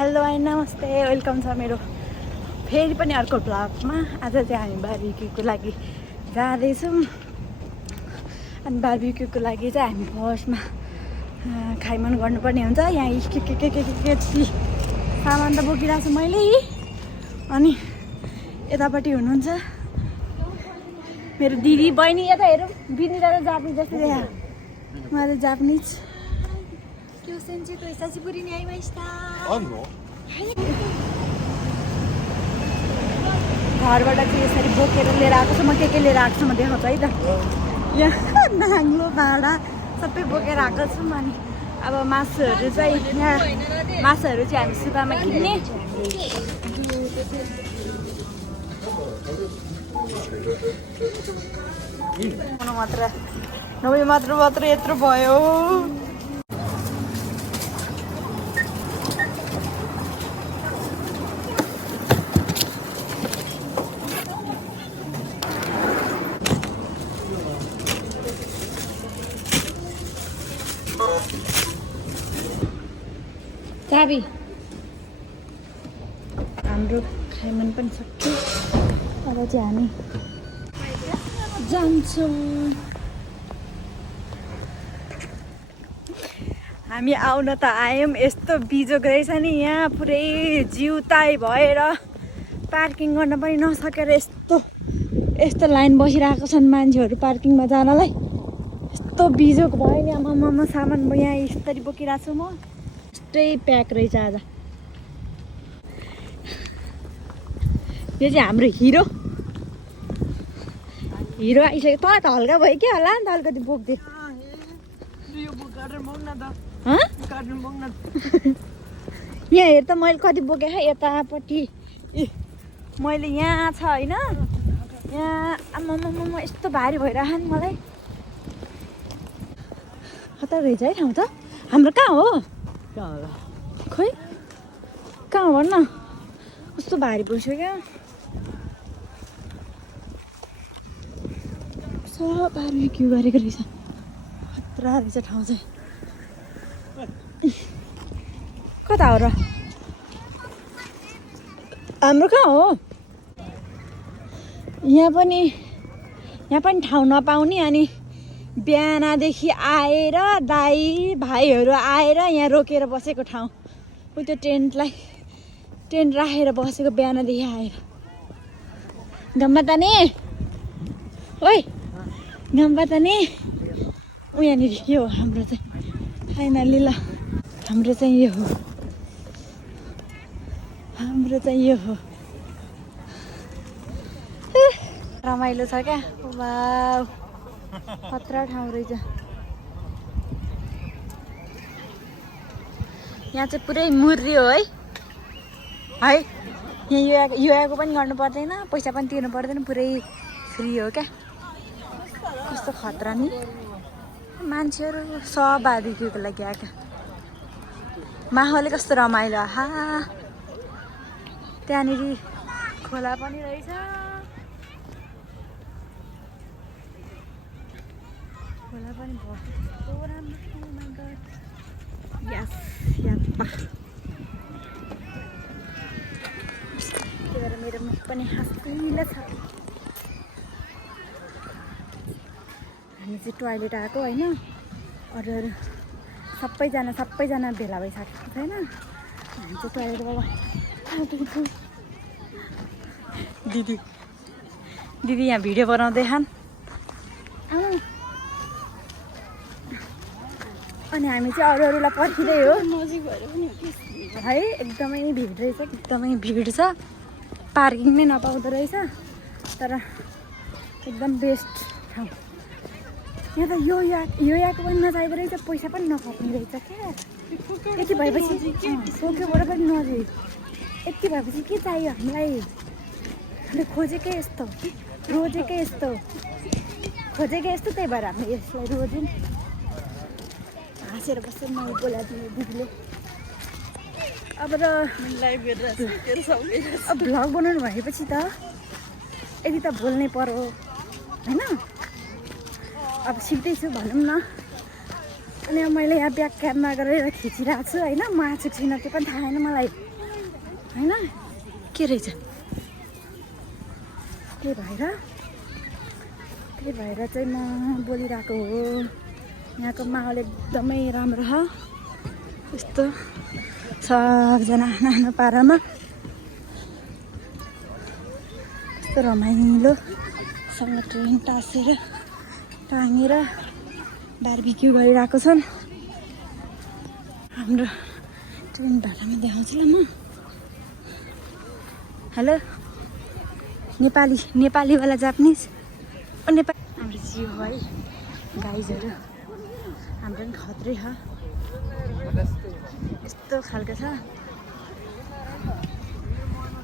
Hello and नमस्ते, welcome छ मेरो फेरि पनि अर्को भ्लगमा। आज चाहिँ हामी बारबिक्यूको लागि जाँदैछौँ। अनि बारबिक्यूको लागि चाहिँ हामी फर्स्टमा खाइमान गर्नुपर्ने हुन्छ। यहाँ के सामान त बोकिरहेको छु मैले। अनि यतापट्टि हुनुहुन्छ मेरो दिदी बहिनी। यता हेरौँ, बिनिरा र जापानिज जस्तै देखा। उहाँले जापानिज घरबाट चाहिँ यसरी बोकेर लिएर आएको छु। म के लिएर आएको छु म देखाउँछु है त। यहाँ नाङ्लो भाँडा सबै बोकेर आएको छौँ। अनि अब मासुहरू चाहिँ यहाँ मासुहरू चाहिँ हामी सुब्बामा किन्ने। मात्र यत्रो भयो। चाबी हाम्रो खाइमान पनि सक्यो। अब चाहिँ हामी जान्छौँ। हामी आउन त आयौँ, यस्तो बिजोग रहेछ नि यहाँ। पुरै जिउताई भएर पार्किङ गर्न पनि नसकेर यस्तो लाइन बसिरहेको छन् मान्छेहरू पार्किङमा जानलाई। यस्तो बिजोग भयो नि। आमामा सामान म यहाँ यसरी बोकिरहेको छु। म यस्तै प्याक रहेछ आज। यो चाहिँ हाम्रो हिरो आइसक्यो। त हल्का भयो क्या होला नि त, अलिकति बोक्दै। यहाँ हेर त मैले कति बोकेँ है। यतापट्टि मैले यहाँ छ होइन, यहाँ आमामा यस्तो भारी भइरह नि मलाई। कता रहेछ है ठाउँ त हाम्रो? कहाँ हो खोइ, कहाँ हो भन्न। कस्तो भारी भइसक्यो क्या। सब बारबिक्यू गरेको रहेछ। खतरा रहेछ ठाउँ चाहिँ। कता हो र हाम्रो? कहाँ हो? यहाँ पनि ठाउँ नपाउने। अनि बिहानदेखि आएर दाई भाइहरू आएर यहाँ रोकेर बसेको ठाउँ। त्यो टेन्ट राखेर बसेको बिहानदेखि आएर। गम्बा ताने ओइ, गम्बा ताने ऊ यहाँनिर। यो हाम्रो चाहिँ फाइनली ल, हाम्रो चाहिँ यो हो। रमाइलो छ क्या। वाउ, खतरा ठाउँ रहेछ। यहाँ चाहिँ पुरै मुर्री हो है। यहाँ योगाको पनि गर्नु पर्दैन, पैसा पनि तिर्नु पर्दैन, पुरै फ्री हो क्या। कस्तो खतरा नि मान्छेहरू सब बारबिक्यूको लागि आएका। माहौल कस्तो रमाइलो। आहा, त्यहाँनिर खोला पनि रहेछ। खोला पनि भयो, कस्तो राम्रो। Oh my God, यस याप्पा। त्यही भएर मेरो मुख पनि हाँसिलो छ। हामी चाहिँ टोयलेट आएको होइन। अरू सबैजना भेला भइसकेको छैन। हामी चाहिँ टोयलेटबाट दिदी यहाँ भिडियो बनाउँदैछन्। अनि हामी चाहिँ अरूलाई पर्खिँदै हो है। एकदमै भिड रहेछ, एकदमै भिड छ। पार्किङ नै नपाउँदो रहेछ। तर एकदम बेस्ट ठाउँ। यहाँ त यो याको पनि नजाँदो रहेछ, पैसा पनि नखप्ने रहेछ क्या। यति भएपछि सोक्योबाट पनि नजिक। यति भएपछि के चाहियो हामीलाई? हामीले खोजेकै यस्तो, रोजेकै यस्तो, त्यही भएर हामीले यसलाई रोज्यौँ। हाँसेर बस्छ मलाई बोलाइदिनु दिदीले। अब भ्लग बनाउनु भएपछि त यदि त बोल्नै पर्यो होइन। अब सिक्दैछु भनौँ न। अनि अब मैले यहाँ ब्याक क्यामेरा गरेर खिचिरहेको छु होइन। म आएको छुइनँ त्यो पनि थाहा छैन मलाई। होइन के रहेछ त्यही भएर चाहिँ म बोलिरहेको हो यहाँको माहौल एकदमै राम्रो छ यस्तो सबजना नानो पारामा यस्तो रमाइलोसँग ट्रेन टाँगेर बारबिक्यू गरिरहेको छन् हाम्रो ट्रेन ढालामा देखाउँछु ल म हेलो नेपालीवाला जापानिज नेपाली हाम्रो जियो है गाइजहरू हाम्रो पनि खत्रै छ यस्तो खालको छ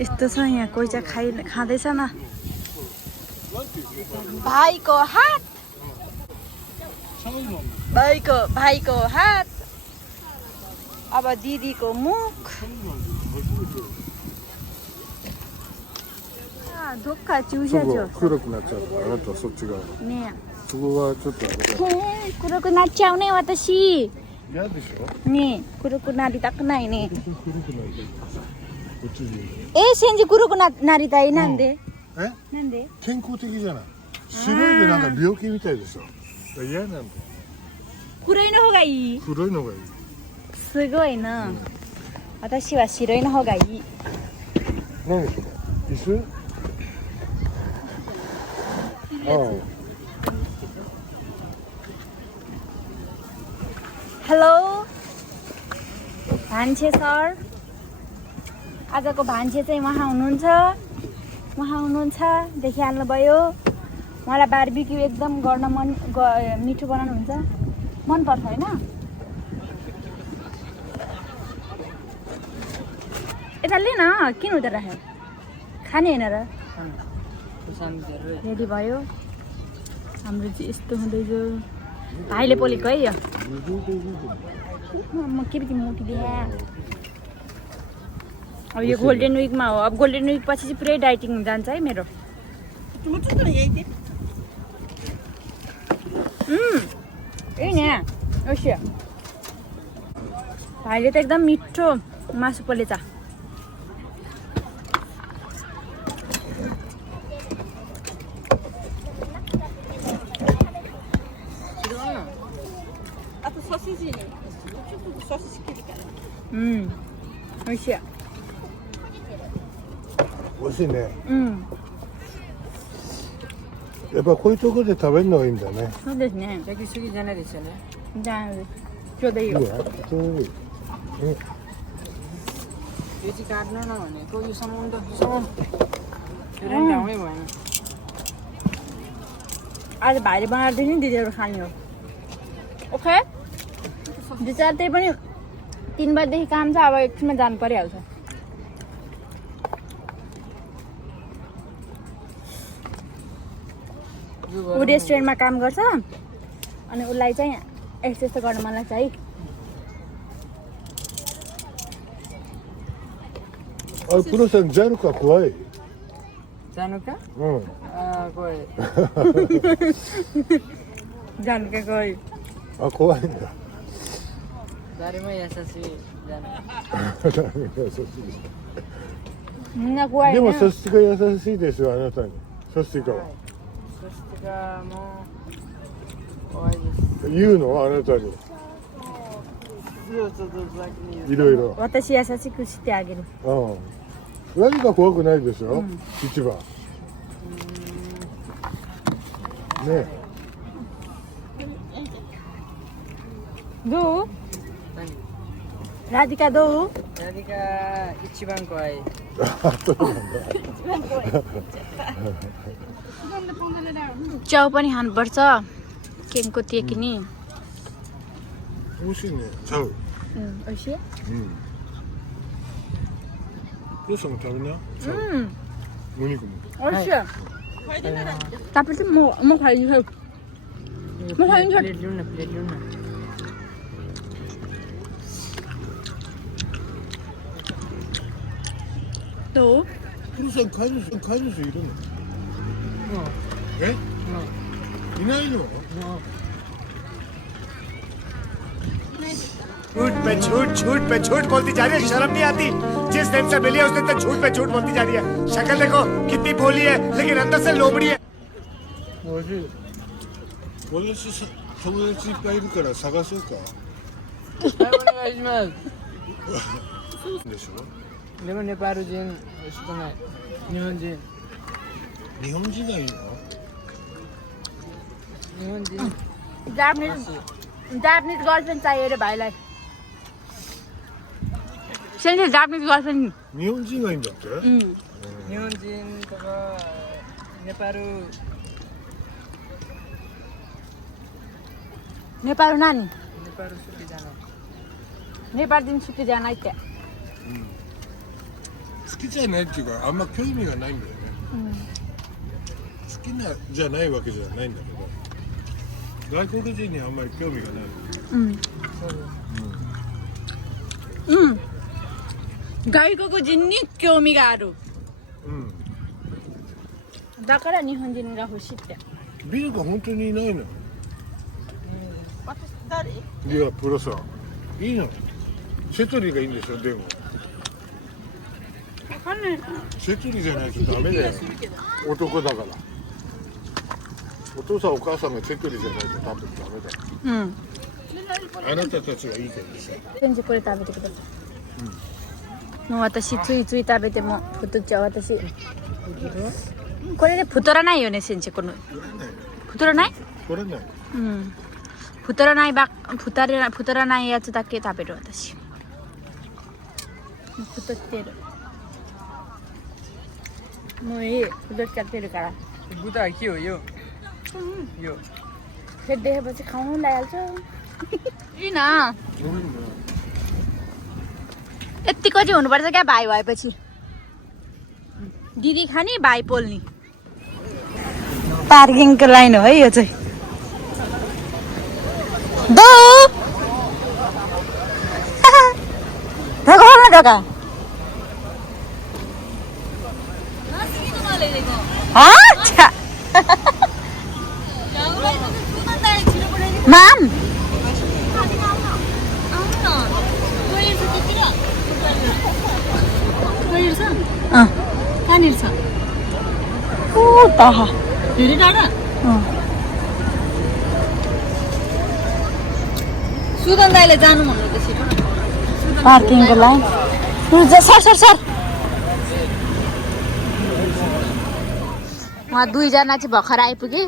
यस्तो छ यहाँ कोही चाहिँ खाँदैछ न भाइको हात अब दिदीको मुख धोक्का चिउस्याच्यो 黒くなっちゃうからあなたはそっち側ねそこはちょっと黒くなっちゃうね私嫌でしょね黒くなりたくないね黒くなりたいこっちに先生黒くなりたいなんでなんで健康的じゃない白いでなんか病気みたいでしょ嫌なんだよ黒いの方がいい黒いのがいいすごいな私は白いの方がいい何それ椅子हेलो भान्से सर आजको भान्से चाहिँ उहाँ हुनुहुन्छ देखिहाल्नुभयो उहाँलाई बारबिक्यू एकदम गर्न मिठो बनाउनुहुन्छ मनपर्छ होइन यता ले न किन हुँदो राख्यो खाने होइन र रेडी भयो हाम्रो चाहिँ यस्तो हुँदैछ भाइले पोलेको है यो म के बित्ति मोटी दिए अब यो गोल्डन विकमा हो अब गोल्डन विक पछि चाहिँ पुरै डाइटिङ जान्छ है मेरो यही नि अवश्य भाइले त एकदम मिठो मासु पोलेछ美味しい。美味しいねやっぱこういうところで食べるのがいいんだねそうですね。焼きすぎじゃないですよね。じゃあちょうどいいよ。いいわちょうどいいयो चाहिँ काट्नु न भनेको यो सामान त ल्याउनै भएन आज भाइले बनाएर दिने नि दिदीहरू खाने हो ओके विचार त्यही पनि 3 बजेदेखि काम छ अब एकछिनमा जानु परिहाल्छ ऊ रेस्टुरेन्टमा काम गर्छ अनि उसलाई चाहिँ यस्तो यस्तो गर्न मन लाग्छ हैプロさんジャルか怖い जानु का गए जानु का गए あ怖いんだ बारेमा優しい みんな怖いねでもそっちが優しいですよあなたにそっちがそしてがもう怖いです言うのあなたにいろいろ私優しくしてあげる何か怖くないでしょ一番ねどう何ラディカどう何が一番怖いच्याउ पनि खानुपर्छ केनको तेकी नि 美味しいねちゃう美味しいプロさんも食べなお肉も 美味しい tapi चाहिँ म खाइदिन्छु म खाइदिन्छु प्लेट ल्याउन न प्लेट ल्याउन नどうプロさん飼い主いるのえいないの झूठ पे झूठ बोलती जा रही है, शर्म नहीं आती? जिस दिन से मिली है उस दिन से झूठ पे झूठ बोलती जा रही है। शक्ल देखो कितनी भोली है, लेकिन अंदर से लोमड़ी है। 俺友達いっぱいいるから探そうか。はい、お願いします。でしょ。でもネパール人少ない。日本人。日本人がいいの？日本人。जापानिज गर्लफ्रेन्ड चाहियो अरे भाइलाई सेन्से जापानिज गर्लफ्रेन्ड 日本人がいいんだって？日本人とかネパール नेपाल नानी ネパール好きじゃない。 नेपालदेखि सुकी जान त्यहाँ 好きじゃないっていうかあんま興味がないんだよね。好きなじゃないわけじゃないんだけど。外国人にあんまり興味がない。外国人に興味がある。だから日本人が欲しいって。ビルが本当にいないの。いやプロさんいいの。セトリがいいんでしょでも。セトリじゃないとダメだよ。男だから。お父さんお母さんがセトリじゃないと多分ダメだよ。あなたたちはいいけどさ。全然これ食べてください。もう私ついつい食べても太っちゃう私。これで太らないよね先生この。太らない？これね。太らないやつだけ食べる私。太ってる。もういい太っちゃってるから。豚के हो यो यो फेरि देखेपछि खाउनु लागिहाल्छ किन यतिको चाहिँ हुनुपर्छ क्या भाइ भएपछि दिदी खाने भाइ पोल्ने पार्किङको लाइन हो है यो चाहिँ दो ढोका अच्छा Mam. कहाँनिर छ? ओ तह धेरै टाढा? सुदन दाइले जानु भन्नु त पार्किङको लाइन सर उहाँ दुईजना चाहिँ भर्खर आइपुगे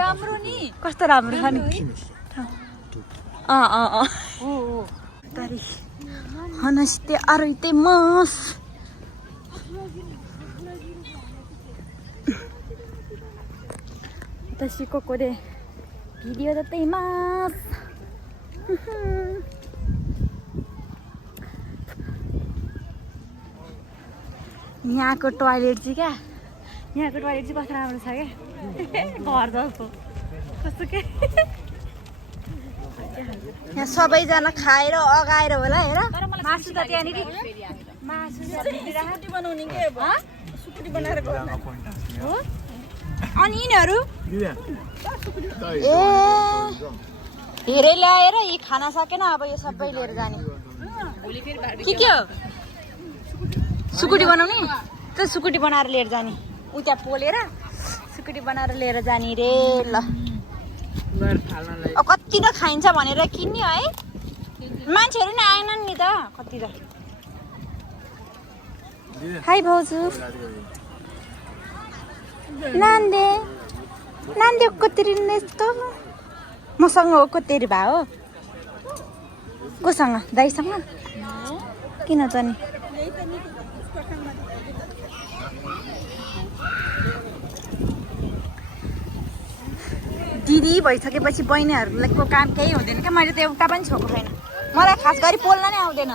राम्रो नि कस्तो राम्रो छ नि तारी हनस्ते अरुइते मस私ここでビデオ撮っていますयहाँको टोयलेट चाहिँ क्या यहाँको टोयलेट चाहिँ कस्तो राम्रो छ क्या घर जस्तो कस्तो के यहाँ सबैजना खाएर अगाएर होला हेर मासु त त्यहाँनिर मासु सुकुटी बनाउने के सुकुटी बनाएर हो अनि यिनीहरू ए धेरै ल्याएर यी खाना सकेन अब यो सबै लिएर जाने के हो सुकुटी बनाउने त्यो सुकुटी बनाएर लिएर जाने उ त्यहाँ पोलेर सुकुटी बनाएर लिएर जाने रे ल अब कति न खाइन्छ भनेर किन्ने है मान्छेहरू नि आएनन् नि त कति त हाई भाउजू नान्दे नान्दे कतिरी यस्तो मसँग कतिरी भए हो कोसँग दाइसँग किन त नि दिदी भइसकेपछि बहिनीहरूलाई को काम केही हुँदैन क्या मैले त एउटा पनि छोएको छैन मलाई खास गरी पोल्न नै आउँदैन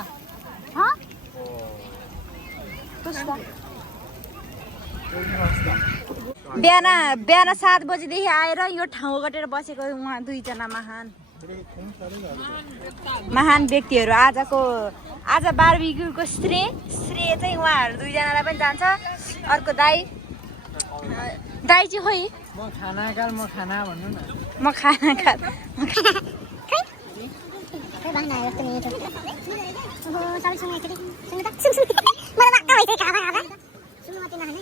बिहान 7 बजीदेखि आएर यो ठाउँ कटेर बसेको उहाँ दुईजना महान व्यक्तिहरू आज बारबिक्यूको श्रेय चाहिँ उहाँहरू दुईजनालाई पनि जान्छ अर्को दाइ चाहिँ खोइ म खाना भन्नु न म खाना बाहना जस्तो नि छ ओहो सबै सुन्नु एकचोटि सुन्नु त मलाई वाक्क भइसक्यो खाबा खाबा सुन्नु मात्रै नखाने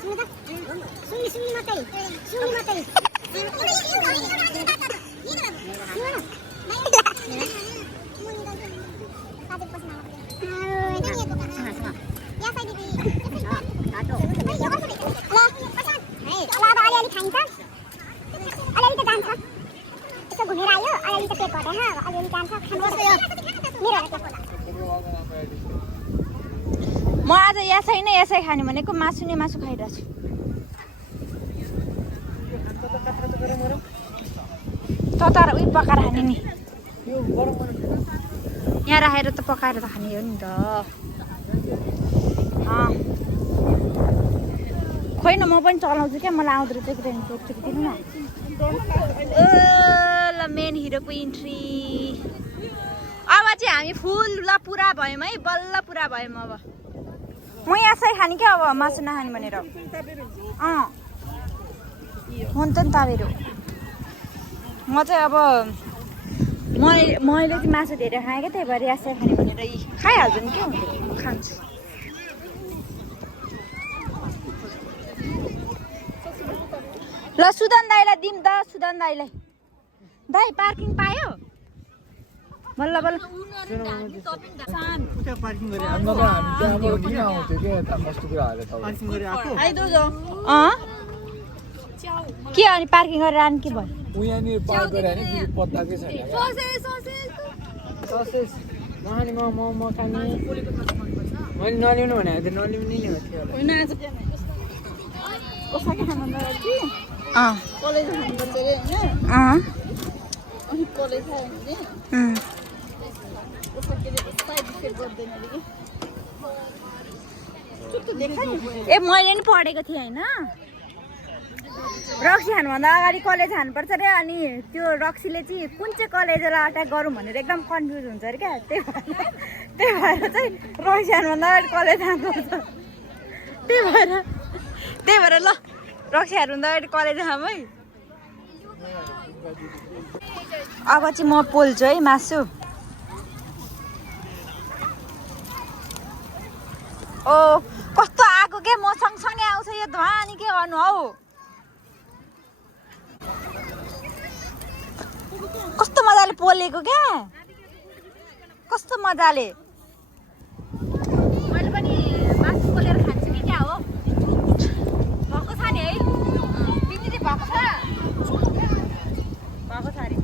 सुन्नु त सुन्नु मात्रै सुन्नु मात्रै घुमेर आयो अलिअलि त पेट घटेन अलिअलि जान्छ म आज यसै नै यसै खाने भनेको मासु नै मासु खाइरहेको छु तर उयो पकाएर खाने नि यहाँ राखेर त पकाएर त खाने हो नि त खोइ न म पनि चलाउँछु क्या मलाई आउँदो रहेछ कि एकचोटि दिनु न ल मेन हिरोको इन्ट्री अब चाहिँ हामी फुल ल पुरा भयौँ है बल्ल पुरा भयौँ अब म यसै खाने क्या अब मासु नखाने भनेर हुन्छ नि ताबेरो म चाहिँ अब मैले चाहिँ मासु धेरै खाएँ क्या त्यही भएर यसै खाने भनेर खाइहाल्छु नि क्या खान्छु ल सुदन दाइलाई दिउँ त सुदन दाइलाई दाइ पार्किङ पायो बल्ल बल्ल के अनि पार्किङ गरेर आनु के भयो मैले नल्याउनु भनेको थिएँ नल्याउनु नै ल्याएको थियो कलेज खानुपर्छ अरे होइन अनि कलेज खायो भने ए मैले नि पढेको थिएँ होइन रक्सी खानुभन्दा अगाडि कलेज खानुपर्छ अरे अनि त्यो रक्सीले चाहिँ कुन चाहिँ कलेजलाई अट्याक गरौँ भनेर एकदम कन्फ्युज हुन्छ अरे क्या त्यही भएर चाहिँ रक्सी खानुभन्दा अगाडि कलेज खानुपर्छ त्यही भएर ल रक्सी खानुभन्दा अगाडि कलेज खाऊँ है अब चाहिँ म पोल्छु है मासु ओ कस्तो आगो के म सँगसँगै आउँछ यो धुवा अनि के गर्नु हौ कस्तो मजाले पोलेको क्या कस्तो मजाले मैले पनि मासु पोलेर खान्छु कि क्या हो भएको छ नि है तिमी चाहिँ भएको छ अरे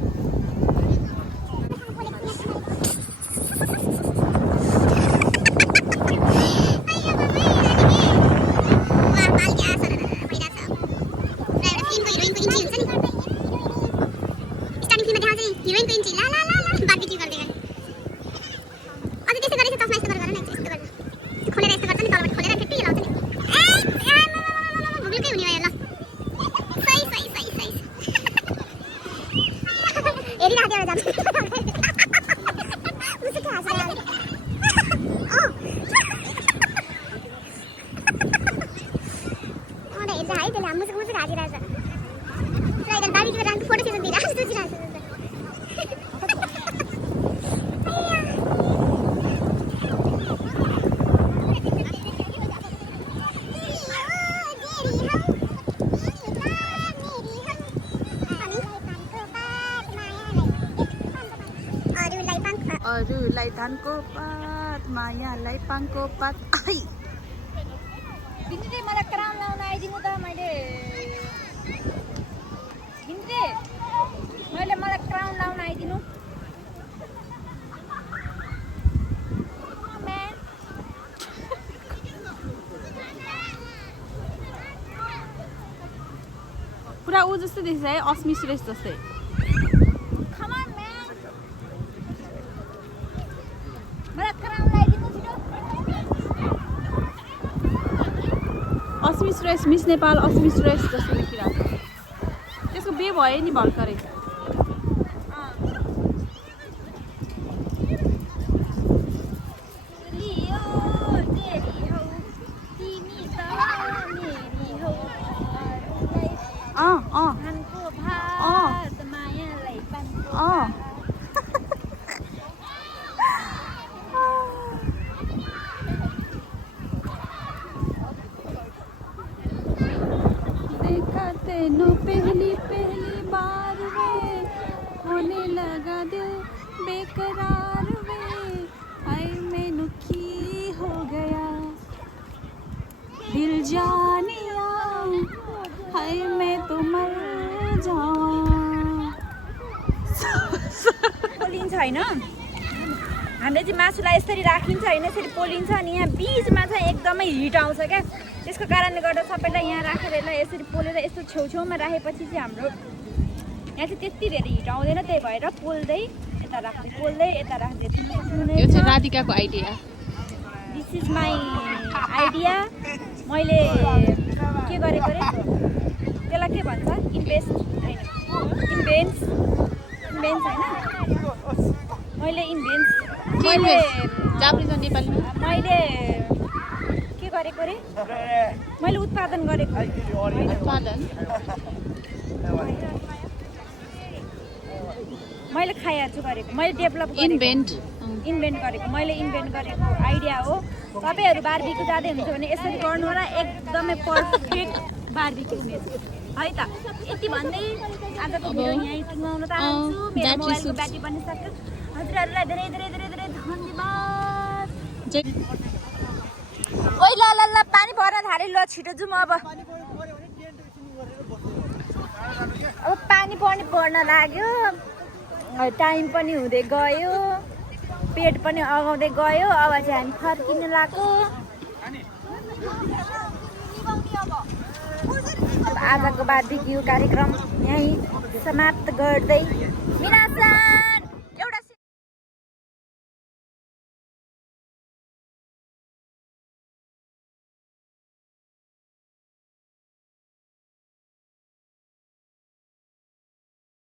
अरूलाई धानको पात मायालाई पानको पात आई बिन्दी मलाई क्राउन लाउन आइदिनु त मैले मलाई क्राउन लाउन आइदिनु पुरा ऊ जस्तो देखिन्छ है अस्मी सुरेश जस्तै अस्मी सुरेश मिस नेपाल अस्मी सुरेश जस्तो देखिरहेको छ त्यसको बे भयो नि भर्खरै लगा दिल बेकरार वे हाय मैनू की हो गया दिल जानिया हाय मैं तो मर जाऊँ पोलिन्छ होइन हामीले चाहिँ मासुलाई यसरी राखिन्छ होइन यसरी पोलिन्छ अनि यहाँ बिचमा चाहिँ एकदमै हिट आउँछ क्या त्यसको कारणले गर्दा सबैलाई यहाँ राखेर यसलाई यसरी पोलेर यस्तो छेउछेउमा राखेपछि चाहिँ हाम्रो यहाँ चाहिँ त्यति धेरै हिट आउँदैन त्यही भएर पोल्दै यता राख्दै यो चाहिँ राधिकाको idea this is my idea मैले के गरेको रे त्यसलाई के भन्छ इन्भेन्ट्स होइन मैले जापानिज नेपालीमा मैले के गरेको रे मैले उत्पादन गरेको उत्पादन मैले खायाछु गरेको मैले डेभलप इन्भेन्ट गरेको मैले इन्भेन्ट गरेको आइडिया हो तपाईँहरू बार्बिक्यू जाँदै हुनुहुन्छ भने यसरी गर्नु होला एकदमै पर्फेक्ट बार्बिक्यू हुनेछ है त यति भन्दै आजको भिडियो यहीँ टुङ्गाउन चाहन्छु मेरो मोबाइलको ब्याट्री पनि सक्यो हजुरहरूलाई धेरै धेरै धेरै धेरै धन्यवाद ओइ ल ल ल पानी पर्न थाल्यो ल छिटो जाउँ अब पानी पनि पर्न लाग्यो टाइम पनि हुँदै गयो पेट पनि अगाउँदै गयो अब चाहिँ हामी फर्किन लाग्यो आजको बार्बिक्यू कार्यक्रम यहीँ समाप्त गर्दै मिनासन